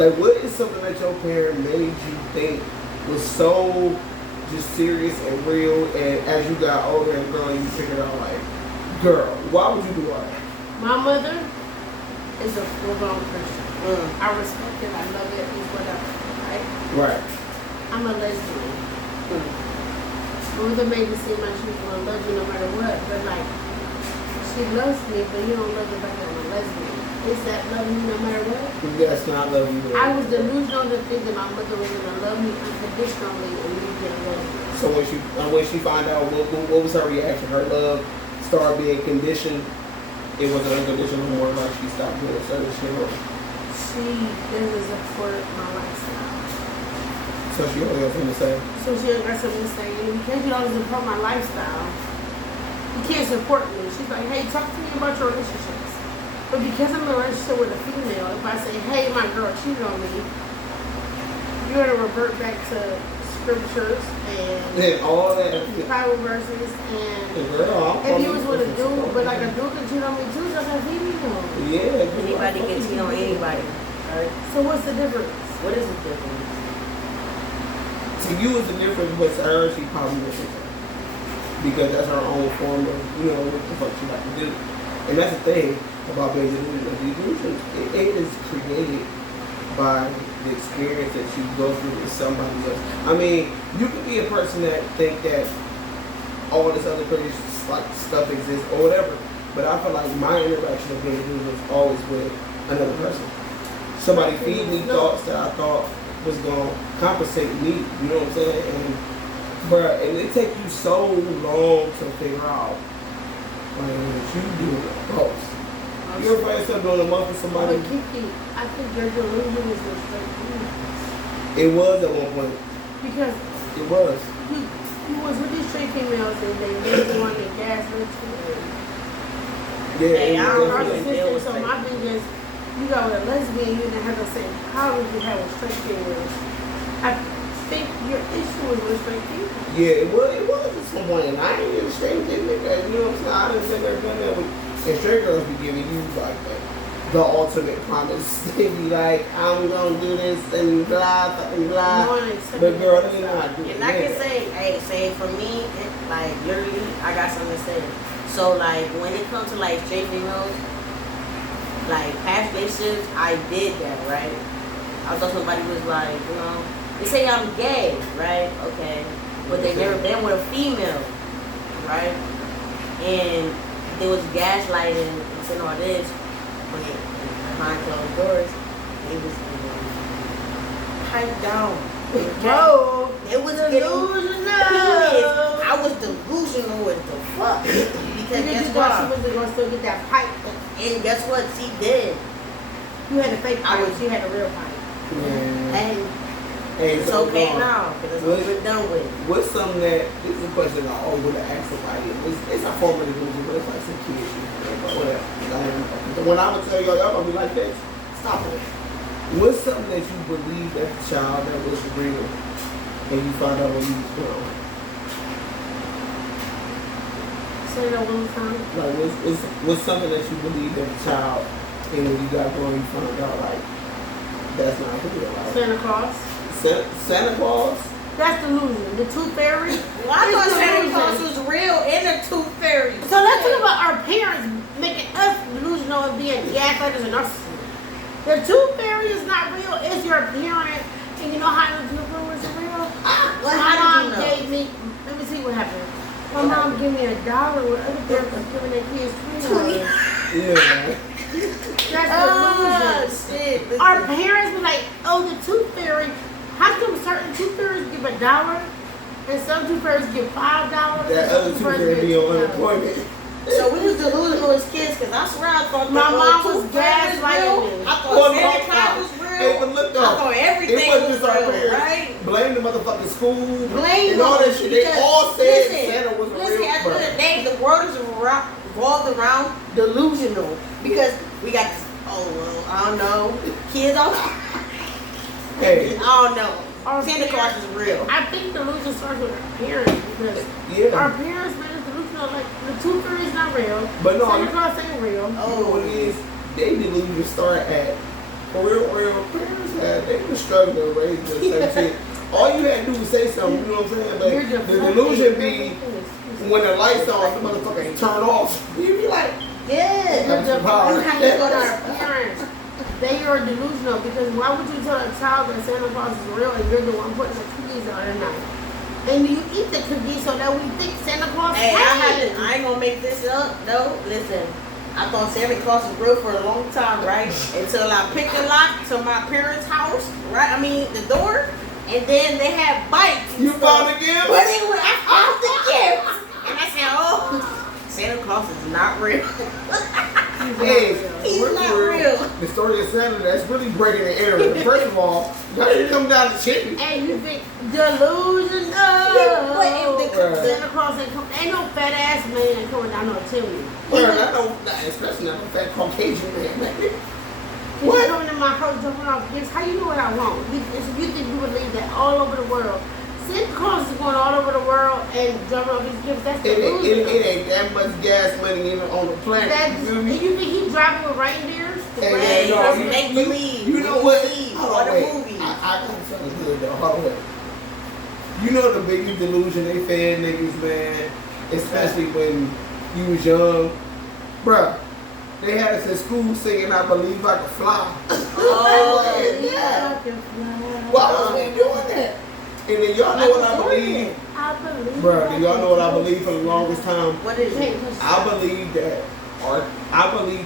Like, what is something that your parent made you think was so just serious and real, and as you got older and growing, you figured out, like, girl, why would you do all that? My mother is a full-blown Christian. I respect it, I love it, it's whatever, right? Right. I'm a lesbian. My mother made it seem like she was going to love you no matter what, but like, she loves me, but you don't love me like I'm a lesbian. Is that loving me no matter what? That's not loving you. I was delusional to think that my mother was going to love me unconditionally and me being a lesbian. So when she found out, what was her reaction? Her love started being conditioned. It wasn't unconditional more, like she stopped doing certain shit. She doesn't support my lifestyle. So she only got something to say. So she ain't got something to say. And because you don't support my lifestyle, you can't support me. She's like, hey, talk to me about your relationships. But because I'm in a relationship with a female, if I say, hey, my girl cheated on me, you're going to revert back to scriptures and all that. Bible verses. And girl, if you was with a dude, but like a dude can cheat on me too, just like female. Yeah. Anybody can cheat on anybody. Right? So what's the difference? What is the difference? To you, it's the difference, but to her, she probably wasn't. Because that's her own form of, what the fuck she like to do. And that's the thing about being delusional. Delusion, it is created by the experience that you go through with somebody else. I mean, you could be a person that think that all this other crazy like stuff exists or whatever, but I feel like my interaction of being delusional is always with another person. Somebody feed me thoughts that I thought was gonna compensate me. You know what I'm saying? And it takes you so long to figure out like what you do most. You ever find yourself doing a month with somebody? But Kiki, I think your delusion is the straight females. It was at one point. Because it was. You was with these straight females and they really wanted to gaslit you. Yeah, so my thing is, you got with a lesbian, you didn't have the same problems you had with straight females. I think your issue was with straight females. Yeah, it was at some point, and I ain't even straight nigga. You know what I'm saying? I didn't think they're doing that with. And straight girls be giving you like the ultimate promise. They be like, I'm gonna do this and blah, fucking blah. But girl, they not doing it. And I can say for me, like literally, I got something to say. So like when it comes to like straight females, like past relationships, I did that, right? I thought somebody was like, they say I'm gay, right? Okay. But they never been with a female, right? And there was gaslighting and saying all this, but behind closed doors, it was piped down. Whoa! It was delusional. I was delusional with the fuck. Because guess what? She was going to still get that pipe. And guess what? She did. You had the fake pipe. She had the real pipe. Yeah. And it's okay now, because it's over done with. What's something that, this is a question I always want to ask somebody. It's a form of delusion, but it's like some kid shit. But whatever. When I would tell y'all gonna be like this, stop it. What's something that you believed as a child that was real and you found out when you was grown? Say that one time. Like, what's something that you believed as a child and when you got grown you found out like, that's not real. Like, Santa Claus. Santa Claus? That's delusion. The Tooth Fairy. Well, I thought Santa Claus was real and the Tooth Fairy. So let's talk about our parents making us delusional and being gaslighters and narcissists. The Tooth Fairy is not real. It's your parent. And you know how the Tooth Fairy is real? My mom gave me, let me see what happened. My mom gave me $1 with other parents was giving their kids $20. Yeah. That's delusion. Shit. Our parents be like, oh, the Tooth Fairy. How come certain Tooth Fairies give $1 and some Tooth Fairies give $5? That other Tooth Fairy be on unemployment. So we was delusional as kids, because I swear I thought my mom was gaslighting me. I thought Santa Claus was real. Hey, but look though, I thought everything it wasn't was just our real, parents. right? Blame the motherfucking school. Blame and all that shit. They all said Santa was listen, real. at the end of the day, the world is revolved around delusional. Because we got this, I don't know. Kids don't Hey. I don't know. Santa Claus is real. I think delusion starts with our parents because our parents made us delusional. Like the Tooth Fairy is not real. But no, Santa Claus ain't real. You know what it is? They delusion start at for real. Parents had struggling to raise the 17. All you had to do was say something, you know what I'm saying? But the delusion be when the lights on, the motherfucker ain't turn off. You be like, Yeah. You have to go to our parents. They are delusional because why would you tell a child that Santa Claus is real and you're the one putting the cookies on their night? And you eat the cookies so that we think Santa Claus is Hey, real. I ain't gonna make this up though. Listen, I thought Santa Claus was real for a long time, right? Until I picked the lock to my parents' house, right? I mean the door, and then they had bikes. you found the gift? But anyway, I found the gift, and I said, "Oh, Santa Claus is not real. Hey, He's we're- not we're- real." The story of Santa, that's really breaking the area. First of all, y'all didn't come down the chimney. And you think delusional. But if Right. Santa Claus ain't come. Ain't no fat ass man coming down no chimney. Well, especially not a fat Caucasian man. He's What? coming in my house dropping off gifts. How you know what I want? You think you believe that all over the world? Santa Claus is going all over the world and dropping off these gifts. That's delusional. It ain't that much gas money in on the planet. That's, You feel and me? you think he's driving with reindeers? Hey, Hey, no, that's you- make believe. You know what? Hold Hold on, on, wait. movie. I got something good though. Hold on, wait. You know the biggest delusion they fed niggas, man. Especially when you was young, bruh. They had us in school singing "I Believe I Can Fly." Oh, yeah. Why was we doing that? And then y'all know what I believe, I believe. bruh. Do y'all know what I believe for the longest time? What is it? I believe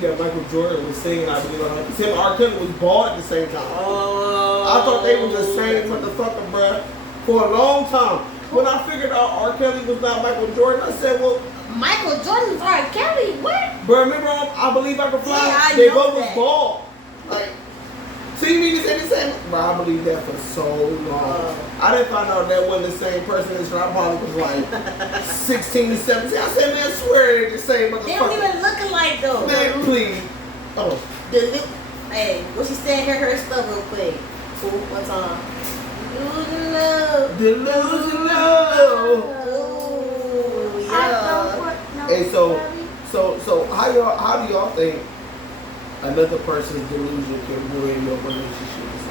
that Michael Jordan was singing "I Believe I Can Fly." Because him and R. Kelly was bald at the same time. Oh. I thought they was the same motherfucker, bruh, for a long time. When I figured out R. Kelly was not Michael Jordan, I said, well, Michael Jordan's R. Kelly. What? bruh, remember I Believe I Can Fly? Yeah, I they know both was that. bald. Like, so you mean to say the same? Bruh, I believe that for so long. I didn't find out that wasn't the same person as I probably was like 16, 17. I said, man, I swear it ain't the same motherfucker. They don't even look alike though. Man, please. Oh. Hey, what she said? Hear her stuff real quick. Cool. What's on? Delusional. Ooh, I yeah. don't want no Hey, so Kelly. how do y'all think another person's delusion can ruin your relationship with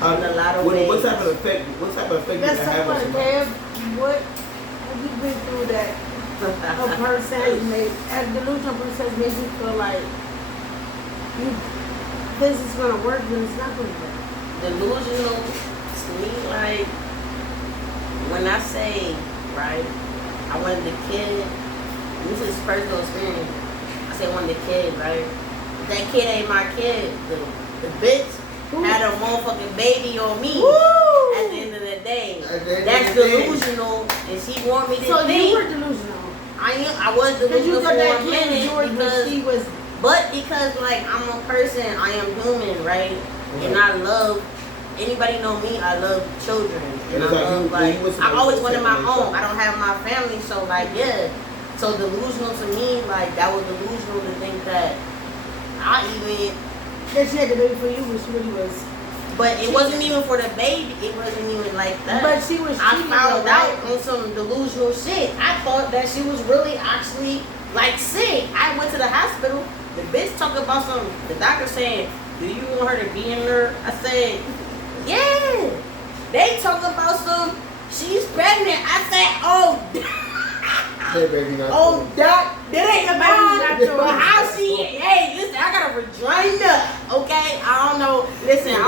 somebody? In a lot of What ways. type of effect? What type of effect That's does that have so on funny, somebody? Kev. What have you been through that a person has made, a delusional person has made you feel like this is gonna work, but it's not gonna work. Delusional to me, like when I say, right, I wanted the kid, this is personal experience. I say I wanted the kid, right? If that kid ain't my kid, the bitch had a motherfucking baby on me. Woo! At the end of the day. At the end That's of the day. delusional, and she want me to So think. you were delusional. I was Because you delusional thought for that a kid was minute yours, but because, she was. but because like I'm a person, I am human, right? And I love. Anybody know me? I love children, and I It's like love you- like you was I always wanted my separation. own. I don't have my family, so like yeah. So delusional to me, like that was delusional to think that I even. That she had the baby for you, but she really was. But it wasn't even for the baby. It wasn't even like that. But she was. I cheating, found though, out right? on some delusional shit. I thought that she was really actually like sick. I went to the hospital. The bitch talking about some. The doctor saying, "Do you want her to be in there?" I said, "Yeah." They talking about some. She's pregnant. I said, "Oh, Hey, baby, not oh, doc, that ain't about Baby, but how she. Hey, listen, I got a vagina. Okay, I don't know. Listen, I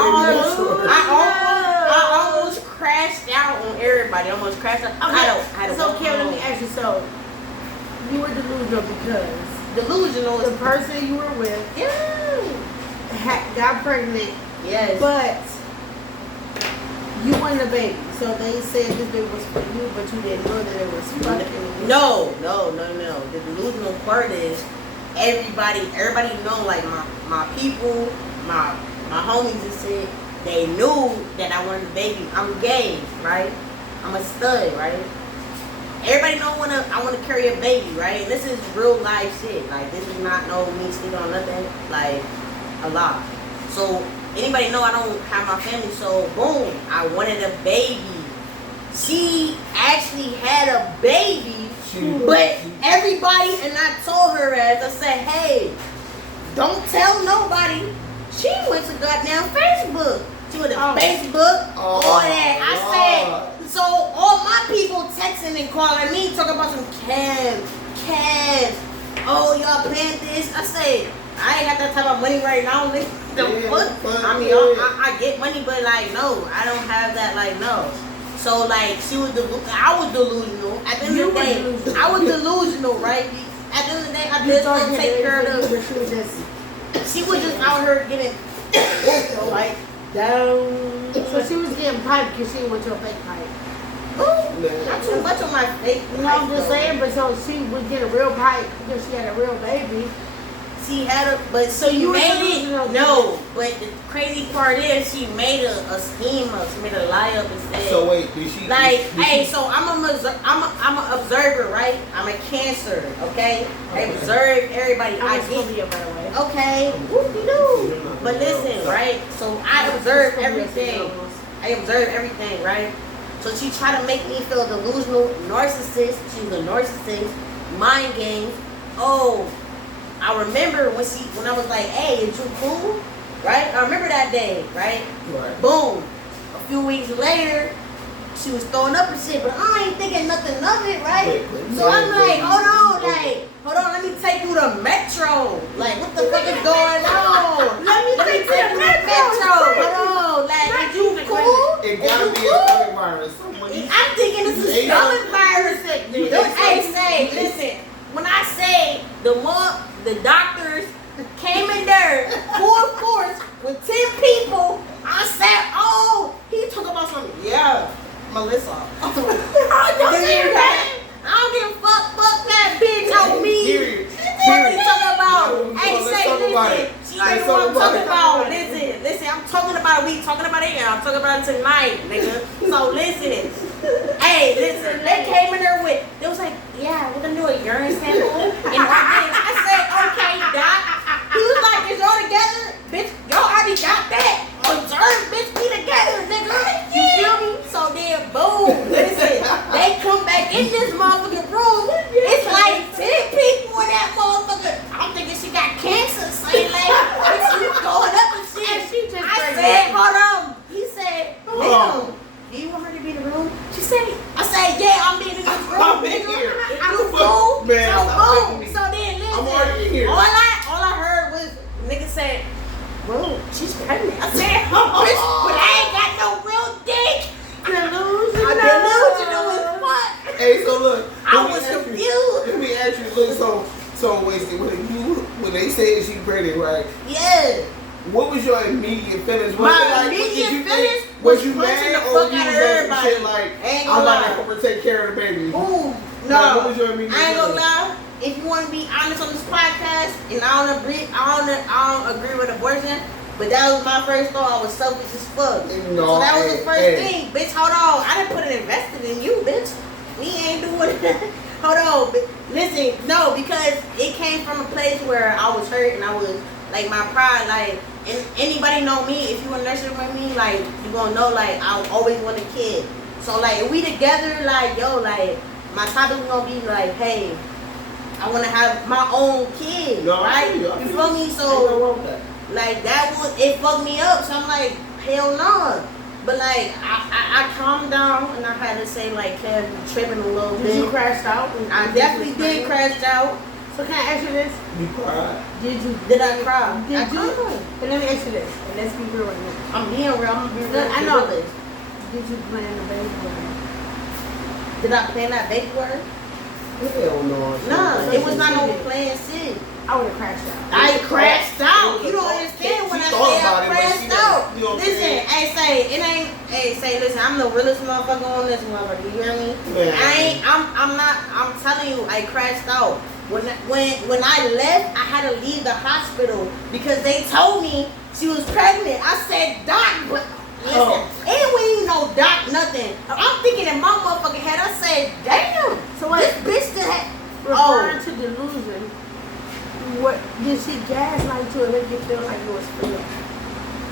almost crashed out on everybody. I almost crashed out. I don't. So, Kim, let me ask you. So, you were delusional because Delusional the is person you were with yeah. got pregnant, Yes. but you wanted a baby. So they said this baby was for you, but you didn't know that it was fucking. No. The delusional part is everybody know like my people, my homies and shit, they knew that I wanted a baby. I'm gay, right? I'm a stud, right? Everybody know I wanna carry a baby, right? This is real life shit. Like this is not no me speaking on nothing, like a lot. So anybody know I don't have my family, so boom, I wanted a baby. She actually had a baby, but everybody, and I told her as I said, hey, don't tell nobody. She went to goddamn Facebook. She went to Facebook, all that. I Lord. said, so all my people texting and calling me, talking about some Kev. Oh, y'all paying this? I say, I ain't got that type of money right now. Nigga. The fuck? I mean, I get money, but like, no, I don't have that. Like, no. So like, I was delusional. At the end of the day, I was delusional, right? At the end of the day, I just want to take care of the. She was just out here getting like down. So she was getting piped because she went to a fake pipe. Not too much on my fake. No, I'm just saying, but so she was getting a real pipe because she had a real baby. She had but so you made it. No, but the crazy part is she made a scheme up. She made a lie up and said. So wait, did she? Like, did hey, she, so I'm an observer, right? I'm a Cancer, okay? I observe everybody. I get. By the way. Okay, whoop-de-doo. But listen, right? So I observe everything. I observe everything, right? So she tried to make me feel delusional, narcissist. She was a narcissist, mind games. Oh, I remember when I was like, hey, is you cool? Right? I remember that day, right? Right. Boom. A few weeks later, she was throwing up and shit, but I ain't thinking nothing of it, right? So I'm like, hold on, let me take you to Metro. Like, what the fuck is going on? Let me take you to Metro. Hold on, like, is you cool? It gotta be a stomach virus. I'm thinking it's a stomach virus. Hey, listen, when I say the doctors came in there full force with 10 people, I said, oh, he talking about something. Yeah, Melissa. I don't give a fuck that bitch on me. What you talking about? Hey, say listen. She already know what I'm talking about. Listen, I'm talking about it. We talking about it here. I'm talking about it tonight, nigga. So listen. Hey, listen, they came in there they was like, yeah, we're gonna do a urine sample. And I said, okay, doc. He was like, is y'all together? Bitch, y'all already got that. Observe, bitch, be together, nigga. You feel me? So then, boom, listen, they come back in this motherfucking room. It's like 10 people in that motherfucker. I'm thinking she got cancer, saying like, bitch, you going up and shit. I said, hold on. He said, damn. Do you want her to be in the room? I said, yeah, I'm being in this room. I'm in here. You cool? Man, so boom. So then listen. I'm already in here. All I heard was nigga said, bro, she's pregnant. I said, bitch, but I ain't got no real dick. Delusional as fuck. Hey, so look. I was confused. Let me ask you, look, so wasted when they said she pregnant, right? Yeah. What was your immediate feelings? My immediate feelings was you punching mad the or fuck you out of was on some everybody. shit like, Ain't I'm gonna about to lie. help her take care of the baby? Ooh, Like, no. what was your immediate I ain't gonna feelings? lie. If you want to be honest on this podcast, and I don't agree with abortion, but that was my first thought. I was selfish as fuck. No, So that was the first thing, bitch. Hold on, I didn't put it invested in you, bitch. We ain't doing that. Hold on, but listen, no, because it came from a place where I was hurt and I was like my pride, like. And anybody know me, if you in nursery with me, like, you gonna know, like, I always want a kid. So, like, if we together, like, yo, like, my topic is gonna be, like, hey, I wanna have my own kid, right? You feel me? So, like, that was, it fucked me up. So, I'm like, hell no. But, like, I calmed down, and I had to say, like, Kev, you tripping a little bit. Did you crash out? I definitely did crash out. So can I ask you this? You cried. Did I cry? Did you? But let me ask you this. And let's be real right now. I'm being real. I'm gonna be real. I know this. Did you plan a baby word? Did I plan that baby word? Hell no. No, it was not no plan shit. I would have crashed out. I crashed out. You don't understand when I say I crashed out. Listen, listen, I'm the realest motherfucker on this motherfucker. You hear me? Yeah. I'm telling you, I crashed out. When I left, I had to leave the hospital because they told me she was pregnant. I said, doc, but listen, ain't no doc, nothing. I'm thinking in my motherfucking head, I said, damn. So this bitch still had. Referring to delusion, what did she gaslight you and make you feel like it was real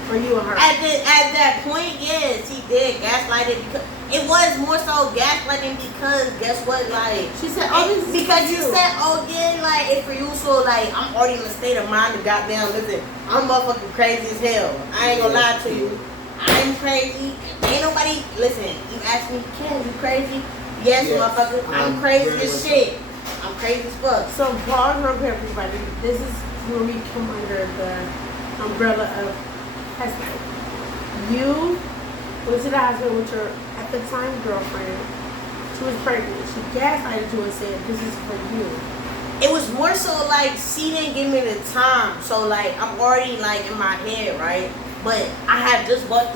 for you and her? At that point, yes, she did gaslight it because it was more so gaslighting because guess what, like She said, oh, this is because for you you. said, oh yeah, like it's for you, so like I'm already in a state of mind to goddamn listen, I'm motherfucking crazy as hell. I ain't gonna lie to you. I'm crazy. Ain't nobody listen. You ask me, Ken, you crazy? Yes, motherfucker. I'm crazy as shit. I'm crazy as fuck. So pause real quick, everybody. This is where we come under the umbrella of husband. You went to the hospital with your at the time girlfriend. She was pregnant. She gaslighted you and said, "This is for you." It was more so like she didn't give me the time. So like I'm already like in my head, right? But I had just got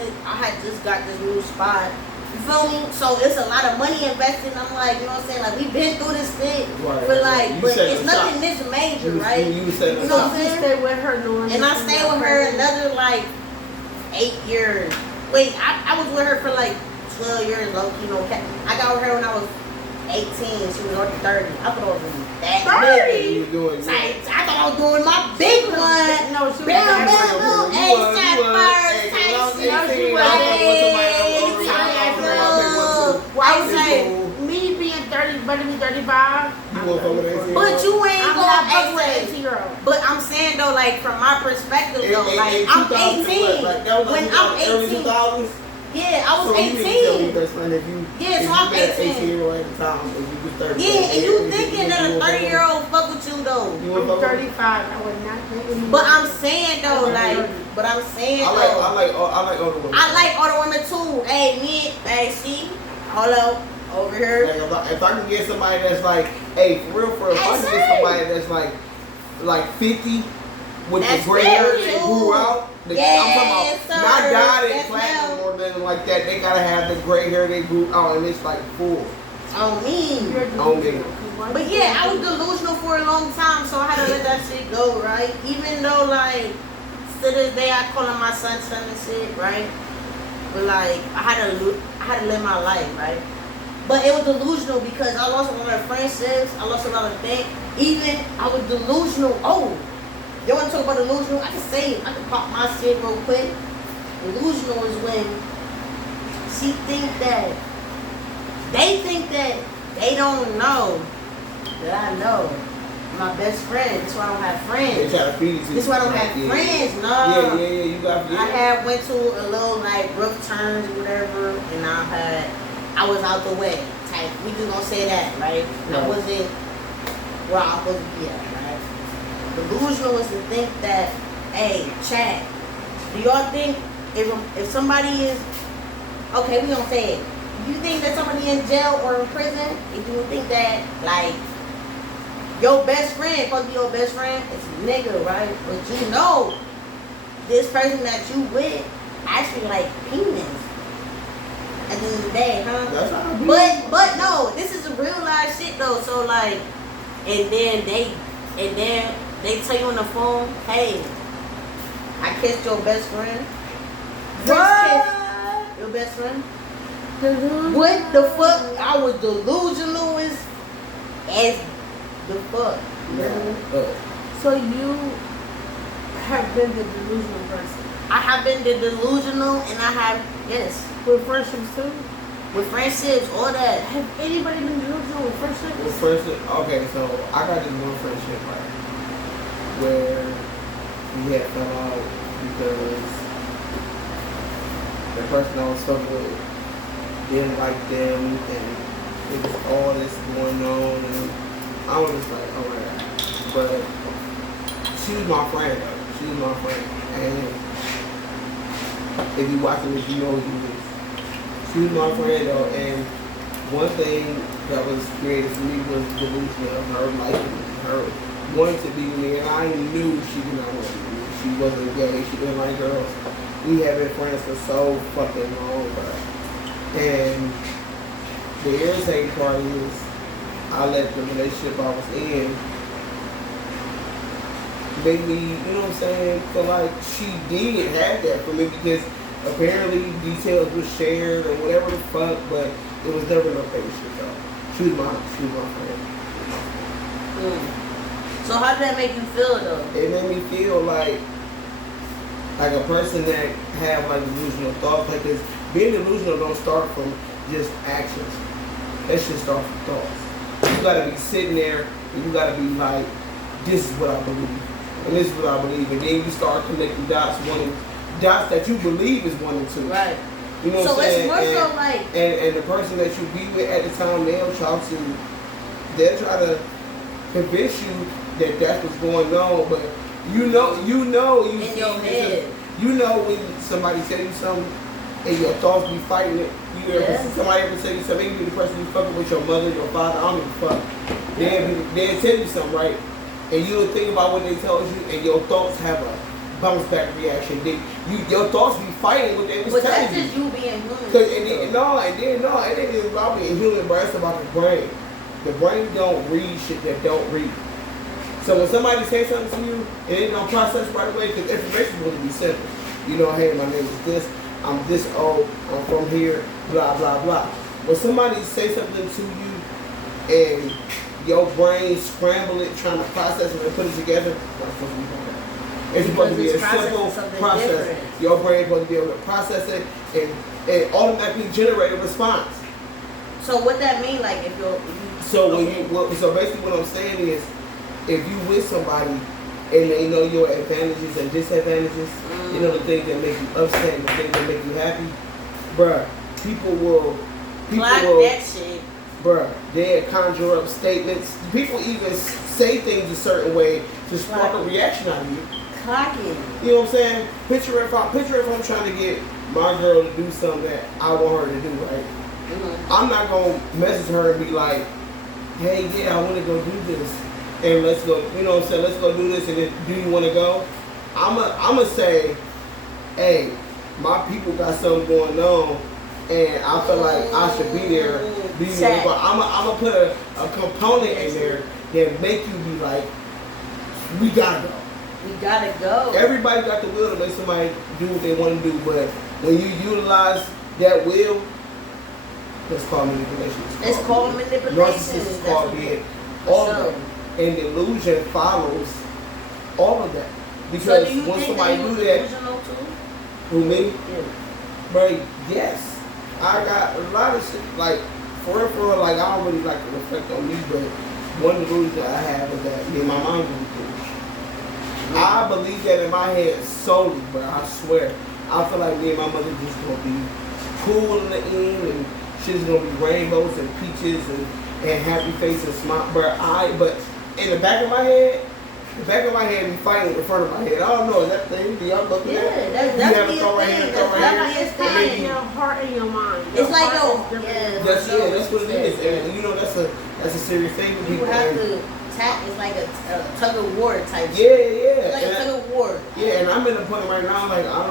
this new spot. You feel me? So it's a lot of money invested. I'm like, you know what I'm saying? Like we've been through this thing, but like, but it's nothing this major, right? You said you know what I'm saying? Stay with her, knowing. And I stayed with her another like 8 years. Wait, I was with her for like 12 years, low key, no cap. I got with her when I was 18. She was on 30. I thought I was doing that 30. big. I thought I was doing my big one. No, she was Bam, not. bam, boom. ASAP first. I say, me being 30, better be 35. but you ain't I'm not fucking gonna with say. an 18-year-old. But I'm saying though, like from my perspective though, like I'm 18. When I'm 18, yeah, I was 18. Yeah, so I'm 18. Yeah, and you thinking that a 30-year-old fuck with you though? I'm 35. I would not date with you. But I'm saying though, like, but I'm saying though, I like older women. I like older women too. Hey, see, hold up, over here. Like if I can get somebody that's like, hey, for real, if I can get somebody that's like 50 with That's the gray hair very that true. grew out. Yes, I'm talking about sir. not dyed and Yes, platinum ma'am. or nothing like that. They gotta have the gray hair they grew out and it's like full. On me. You're On me. delusional. But yeah, I was delusional for a long time, so I had to let that shit go, right? Even though, like, to this day, I call him my son and shit, right? But like, I had to live my life, right? But it was delusional because I lost a lot of friendships. I lost a lot of things. Even I was delusional. Oh, you want to talk about delusional? I can say it. I can pop my shit real quick. Delusional is when she they think that they don't know that I know. My best friend. That's why I don't have friends. They try to feed you. That's why I don't have friends. No. Yeah. You got. I went to a little like rough turns or whatever, and I was out the way. Type. We just gonna say that, right? Right. I wasn't where I was supposed to be at, right? Delusional is to think that, hey, Chad, do y'all think if somebody is okay, we gonna say it. If you think that somebody in jail or in prison, if you think that like your best friend, supposed to be your best friend, it's a nigga, right? But you know, this person that you with actually like penis. At the end of the day, huh? That's how I be. But no, this is a real life shit though. So like, and then they tell you on the phone, hey, I kissed your best friend. First kiss your best friend. What the fuck? I was delusional as the fuck. So you have been the delusional person. I have been the delusional, and I have yes With friendships too? with friendships, all that. Have anybody been delusional with friendships? Okay, so I got this one friendship right where we had fell out because the person I was stuck with didn't like them, and it was all this going on, and I was just like, oh my god. But she was my friend though. She was my friend, and if you watching this, you know who it is. She was my friend though, and one thing that was created for me was the delusion of her liking me, her wanting to be with me, and I knew she did not want to be with me. She wasn't gay, she didn't like girls. We have been friends for so fucking long, bro. And the irritating part is I let the relationship I was in make me, you know what I'm saying, feel like she did have that for me because apparently details were shared or whatever the fuck, but it was never no fake shit though. She was my friend. So how did that make you feel though? It made me feel like a person that have like delusional thoughts. Like this, being delusional don't start from just actions. That should start from thoughts. You gotta be sitting there and you gotta be like, this is what I believe. And this is what I believe. And then you start connecting dots, dots that you believe is 1 and 2. Right. You know So what I'm saying? it's more so like, and the person that you be with at the time, they'll try to convince you that that's what's going on, but you know in your head. you know when somebody tell you something and your thoughts be fighting it. You ever somebody ever tell you something, maybe the person you fucking with, your mother, your father, I don't give a fuck. They'll tell you something, right? And you don't think about what they told you, and your thoughts have a bounce back reaction. Your thoughts be fighting what they was but telling that's you. just you being human. It ain't about being human, bro. It's about the brain. The brain don't read shit that don't read. So when somebody says something to you, and they don't process right away, because information is going to be simple. You know, hey, my name is this, I'm this old, I'm from here, blah, blah, blah. When somebody say something to you, and your brain scramble it, trying to process it and put it together, it's supposed to be a simple process. Different. Your brain is supposed to be able to process it and automatically generate a response. So what that mean, like if you So basically what I'm saying is, if you with somebody and they know your advantages and disadvantages, you know the things that make you upset and the things that make you happy, bruh, people will that shit. Bruh, they'll conjure up statements. People even say things a certain way to spark a reaction out of you. Clocking. You know what I'm saying? Picture if I'm trying to get my girl to do something that I want her to do, right? Mm-hmm. I'm not gonna message her and be like, hey, yeah, I want to go do this, and let's go. You know what I'm saying? Let's go do this, and then, do you want to go? I'ma say, hey, my people got something going on, and I feel like I should be there. Do you want to go? I'm gonna put a component in there that make you be like, we gotta go. We gotta go. Everybody got the will to make somebody do what they want to do, but when you utilize that will, it's called manipulation. It's called manipulation. Narcissist is called being all of that. And delusion follows all of that. Because so once somebody do that, who me? Yeah. But yes, I got a lot of shit, like, for real, like, I don't really like to reflect on me, but one delusion I have is that me and my mom do things. I believe that in my head solely, but I swear, I feel like me and my mother just gonna be cool in the end, and shit's gonna be rainbows and peaches and happy faces and smile. But in the back of my head be fighting in front of my head. I don't know, is that thing? Do y'all look at that? Yeah, that's you have a definitely thought a right thing. here, That's thought right definitely here. a thing. in your heart and your mind. It's like That's what it is. And you know that's a serious thing for you people. have to tap. It's like a tug of war type. Yeah. It's like a And tug of war. yeah, and I'm in the point right now, like I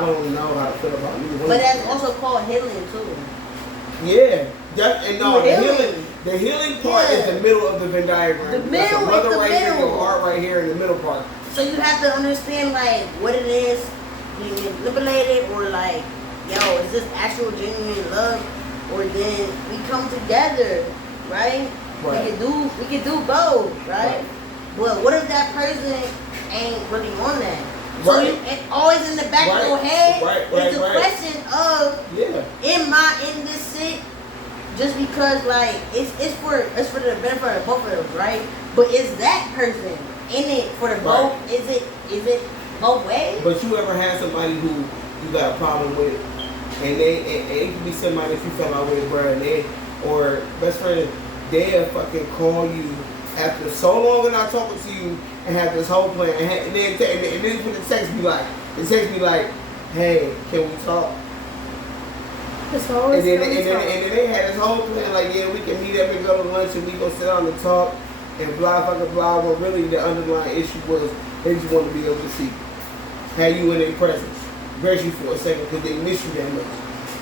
don't know how to feel about me. But that's also called healing too. Yeah. The healing part is Yeah. the middle of the Venn diagram. The That's middle the mother is the right here, middle. your heart right here, in the middle part. So you have to understand like what it is, you manipulate it, or like, yo, is this actual genuine love, or then we come together, right? Right. We can do both, right? But what if that person ain't really on that? So Right. it always in the back of your head is the question of, am I in this shit? Just because like it's for the benefit of both of them, right? But is that person in it for the both? Is it both ways? But you ever had somebody who you got a problem with, and it could be somebody that you fell out with, bro, or best friend, they'll fucking call you after so long of not talking to you and have this whole plan, and then when the text be like, hey, can we talk? And then they had this whole plan, like, yeah, we can meet up and go to lunch and we go sit down and talk and blah, fucking blah. When really the underlying issue was they just want to be able to see, have you in their presence, grace you for a second because they miss you that much.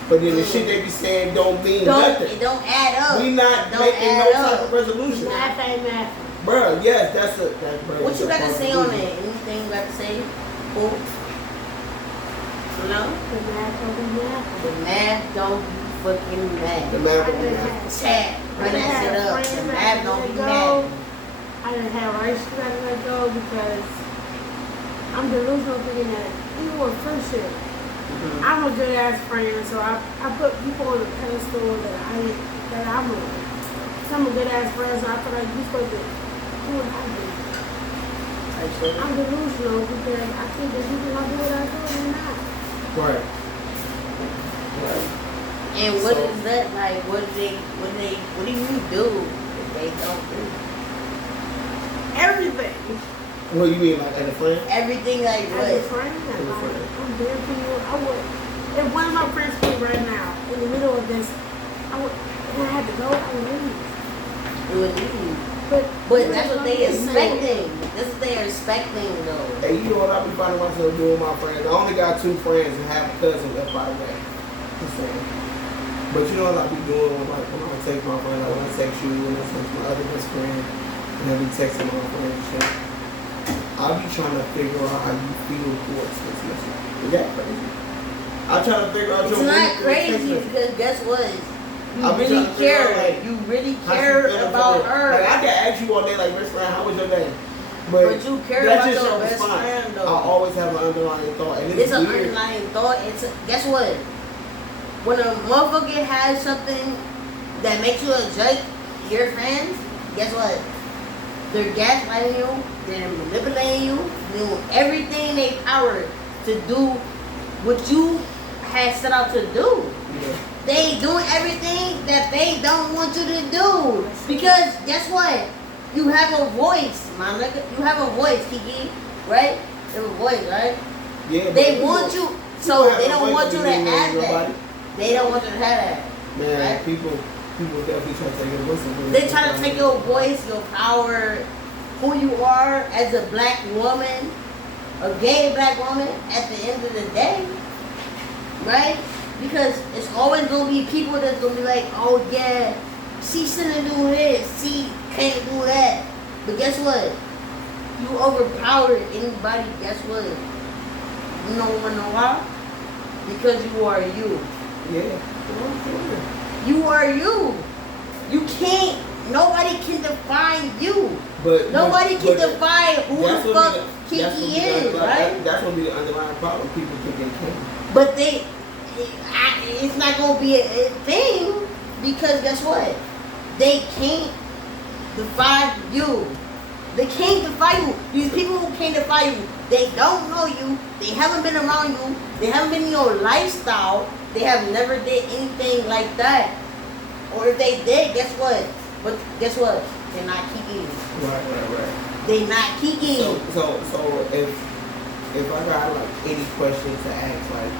But then the shit they be saying don't mean nothing. It don't add up. We not making no type of resolution. Bruh, yes, that's what you got to say on it? Anything you got to say? Cool. No? The math don't be fucking mad. The math don't be mad. Chat. Run that shit up. The math don't be mad. I didn't have rights to let go because I'm delusional thinking that even with friendship, I'm a good ass friend, so I put people on a pedestal that I'm on. So I'm a good ass friend, so I feel like you're supposed to do what I do. type shit. I'm delusional because I think that you can do what I do and not. Right. And what is that like? What do you do if they don't do? Everything. What you mean, like as a friend? Everything like As a what? friend, As a friend. I'm there for you. I would. If one of my friends came right now in the middle of this, I would. And I had to go. I would leave. You would leave. But That's what they expecting. That's what they are expecting though. Hey, you know what I be finding myself doing with my friends? I only got 2 friends and half a cousin left by the way. Just saying. But you know what I be doing like when I text my friend, like when I text you and I text my other best friend and I be texting my friends and shit. I be trying to figure out how you feel towards this message. Is that crazy? I try to figure out It's your not text crazy message. because guess what? You I be really trying to figure care. out, like, You really how she care feeling about for her. Like I can ask you all day, like, best friend, how was your day? But you care that's about just your your best response. friend, though. I always have an underlying thought, and It's it's an weird. underlying thought. Guess what? When a motherfucker has something that makes you judge your friends, guess what? They're gaslighting you. They're manipulating you. Doing everything in their power to do what you had set out to do. Yeah. They doing everything that they don't want you to do. Because guess what? You have a voice, my nigga. You have a voice, Kiki. Right? You have a voice, right? Yeah, They but want you, so they don't want you to have that. They don't want you to have that. Man, Right? people definitely try to take it. Listen, They try to take your voice, your power, who you are as a black woman, a gay black woman at the end of the day. Right? Because it's always going to be people that's going to be like, oh yeah, she shouldn't do this, she can't do that. But guess what? You overpower anybody, guess what? You know why? Because you are you. Yeah. You are you. You can't, nobody can define you. But Nobody can define who that's the what fuck be the- that's Kiki what be the is, underlying- right? That's what be the underlying problem. People think they can. But it's not gonna be a thing because guess what? They can't define you. They can't define you. These people who can't define you, they don't know you. They haven't been around you. They haven't been in your lifestyle. They have never did anything like that. Or if they did, guess what? But guess what? They're not kicking. Right. They not kicking. So if I got like any questions to ask, like,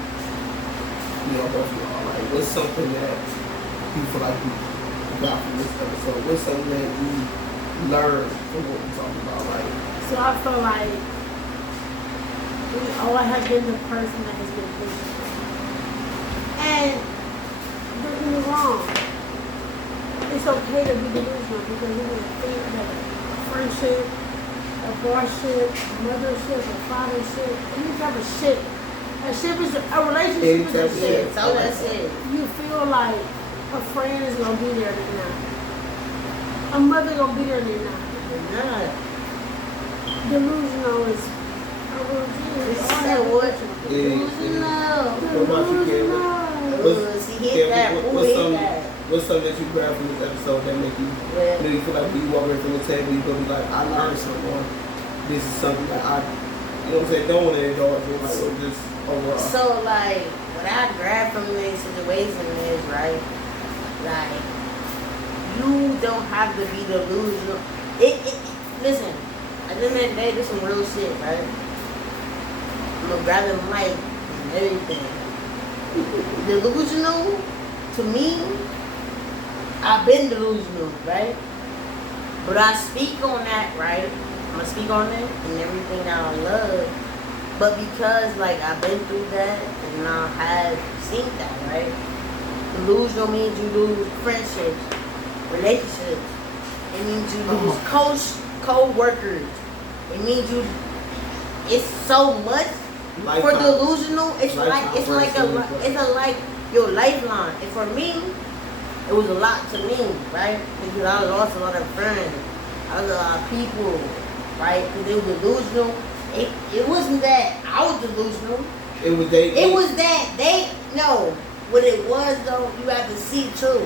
you know, both of y'all, like, what's something that you feel like you got from this episode? What's something that you learned from what we're talking about? Like, So I feel like we all have been the person that has been pushed. And don't get me wrong. It's okay to be delusional because we will think that a friendship, a boyship, a mothership, a fathership, any type of shit. A ship is a relationship is a shit. So that's it. You feel like a friend is gonna be there and not. A mother gonna be there and not. They're not. Delusional is a real thing. It's All so that what? delusional. Delusional. what about you, Kevin? Ooh, she hit that. Who hit that? What's something that you grabbed from this episode that make you, Yeah. you feel like when you walk away from the table, you gonna be like, I learned something. Or this is something that I, you know what I'm saying, don't want to indulge in, like, or just overall. So like, what I grabbed from this situation is right, like, you don't have to be delusional. Listen, at the end of the day, this is some real shit, right? I'm gonna grab the mic and everything. Delusional, to me, I've been delusional, right? But I speak on that, right? I'm gonna speak on it and everything that I love. But because, like, I've been through that and I have seen that, right? Delusional means you lose friendships, relationships. It means you lose co-workers. It means it's so much. For delusional, it's like your lifeline. And for me, it was a lot to me, right? Because I lost a lot of friends, I lost a lot of people, right? Because it was delusional. It wasn't that I was delusional. It was what it was though, you have to see too.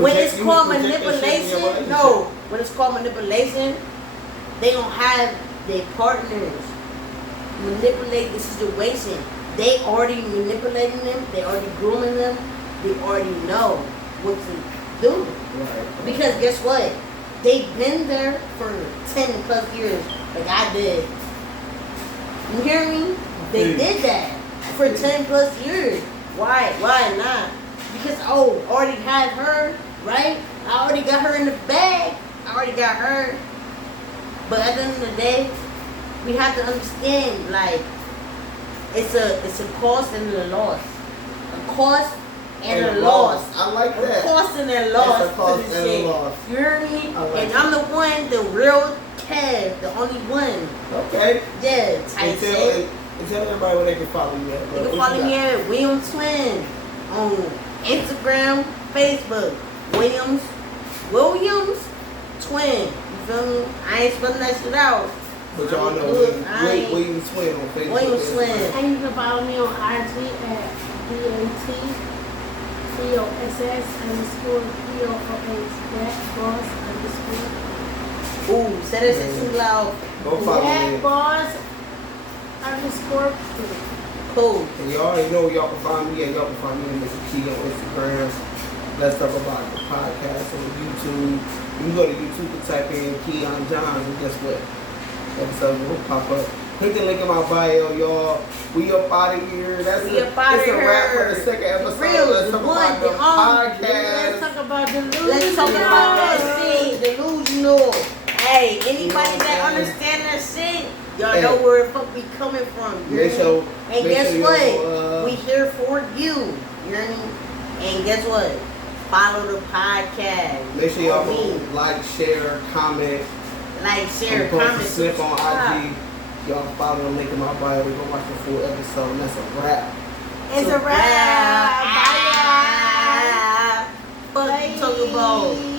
When it's called manipulation, when it's called manipulation, they don't have They partners manipulate the situation. They already manipulating them. They already grooming them. They already know what to do. Right. Because guess what? They've been there for 10 plus years, like I did. You hear me? They did that for 10 plus years. Why? Why not? Because already had her, right? I already got her in the bag. I already got her. But at the end of the day, we have to understand, like, it's a cost and a loss. A cost and a loss. I like that. A cost and a loss It's a cost to the and a shit. loss. You hear me? I like And that. I'm the one, the real Kev, the only one. Okay. Yeah, type shit. And tell everybody where they can follow you at. You can follow me at William Twin on Instagram, Facebook. Williams Twin. You feel me? I ain't spelling that shit out. But y'all know William Twin on Facebook. William Twin. And you can follow me on IG at BATPOSS_POOH. That boss underscore. Ooh, say that shit too loud. Go follow That me. boss underscore. Cool. And y'all already know where y'all can find me at. Y'all can find me at Mr. Key on Instagram. Let's talk about the podcast on YouTube. You can go to YouTube and type in Keon Johns, and guess what? Episode will pop up. Click the link in my bio, y'all. We up out of here. We up outta it's a wrap here. for the second episode. Real, Let's the talk one, about the the only. podcast. Let's talk about Delusion. Let's talk about that shit. Delusional. Hey, anybody that understand that shit, y'all know where the fuck we coming from. Make sure, And make guess sure what? y'all, We here for you. You hear me? And guess what? Follow the podcast. make sure y'all On me. go like, share, comment. Like, share, and post a comment, snip on subscribe. IG. Y'all follow the link in my bio. We're gonna watch the full episode, and that's a wrap. It's a wrap. Bye, y'all. Fuck you talking about.